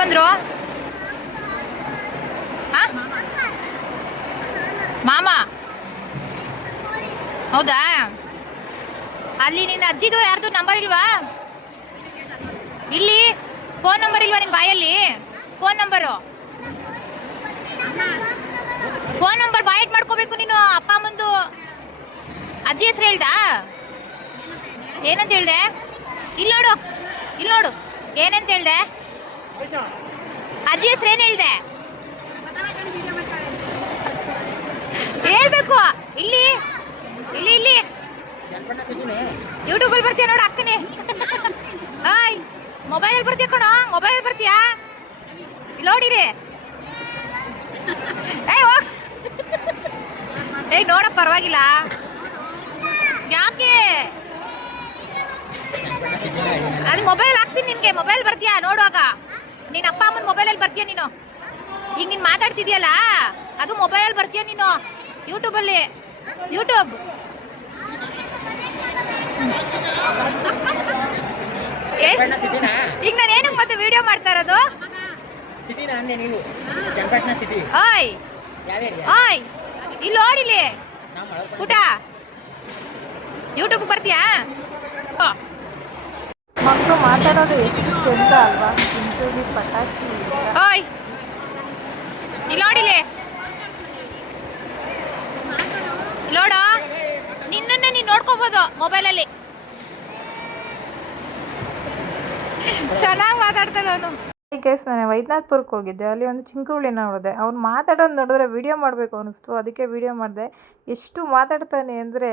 ಬಂದ್ರು ಮಾಮ ಹೌದಾ ಅಲ್ಲಿ ನಿನ್ನ ಅಜ್ಜಿದು ಯಾರ್ದು ನಂಬರ್ ಇಲ್ವಾ ಇಲ್ಲಿ ಫೋನ್ ನಂಬರ್ ಇಲ್ವಾ ನಿನ್ನ ಬಾಯಲ್ಲಿ ಫೋನ್ ನಂಬರ್ ಬಾಯಟ್ ಮಾಡ್ಕೋಬೇಕು ನೀನು ಅಪ್ಪ ಅಮ್ಮಂದು ಅಜ್ಜಿ ಹೆಸರು ಹೇಳ್ದಾ ಏನಂತ ಹೇಳ್ದೆ ಇಲ್ಲಿ ನೋಡು ಏನಂತ ಹೇಳ್ದೆ ಅಜ್ಜಿ ಹೆಸರು ಏನು ಹೇಳ್ದೆ ಹೇಳ್ಬೇಕು ಇಲ್ಲಿ ಇಲ್ಲಿ ಇಲ್ಲಿ ಯೂಟ್ಯೂಬಲ್ಲಿ ಬರ್ತೀಯ ನೋಡು ಹಾಕ್ತೀನಿ ಹಾಯ್ ಮೊಬೈಲಲ್ಲಿ ಬರ್ತೀಯ ಕಣೋ ಮೊಬೈಲಲ್ಲಿ ಬರ್ತೀಯಾ ಇಲ್ಲಿ ನೋಡಿರಿ ಏಯ್ ನೋಡ ಪರವಾಗಿಲ್ಲ ಯಾಕೆ ಅದು ಮೊಬೈಲ್ ಹಾಕ್ತೀನಿ ನಿನಗೆ ಮೊಬೈಲ್ ಬರ್ತೀಯಾ ನೋಡುವಾಗ ನಿನ್ನ ಅಪ್ಪ ಅಮ್ಮನ ಮೊಬೈಲಲ್ಲಿ ಬರ್ತೀಯ ನೀನು ಈಗ ನೀನು ಮಾತಾಡ್ತಿದ್ಯಲ್ಲ ಅದು ಮೊಬೈಲಲ್ಲಿ ಬರ್ತೀಯ ನೀನು ಯೂಟ್ಯೂಬಲ್ಲಿ ಯೂಟ್ಯೂಬ್ ಈಗ ನಾನು ಏನಕ್ಕೆ ಮತ್ತೆ ವಿಡಿಯೋ ಮಾಡ್ತಾ ಇರೋದು ಓಯ್ ಓಯ್ ಇಲ್ಲಿ ನೋಡಿಲಿ ಊಟ ಯೂಟ್ಯೂಬ್ ಬರ್ತೀಯಾ ಮಕ್ಕಳು ಮಾತಾಡೋದು ಎಷ್ಟು ಚಂದ ಅಲ್ವಾ ಇಂಟರ್ವ್ಯೂ ಪಟಾಕಿ ಓಯ್ ಇಲ್ಲಿ ನೋಡಿಲಿ ನೋಡು ನಿನ್ನನ್ನೇ ನೀನು ನೋಡ್ಕೋಬೋದು ಮೊಬೈಲಲ್ಲಿ ಚೆನ್ನಾಗಿ ಮಾತಾಡ್ತಾಳೆ ಅವನು. ಗೈಸ್ ನಾನು ವೈದ್ಯನಾಥ್ಪುರಕ್ಕೆ ಹೋಗಿದ್ದೆ, ಅಲ್ಲಿ ಒಂದು ಚಿಂಕುಳಿನ ನೋಡಿದೆ. ಅವ್ನು ಮಾತಾಡೋದು ನೋಡಿದ್ರೆ ವಿಡಿಯೋ ಮಾಡಬೇಕು ಅನ್ನಿಸ್ತು, ಅದಕ್ಕೆ ವಿಡಿಯೋ ಮಾಡಿದೆ. ಎಷ್ಟು ಮಾತಾಡ್ತಾನೆ ಅಂದರೆ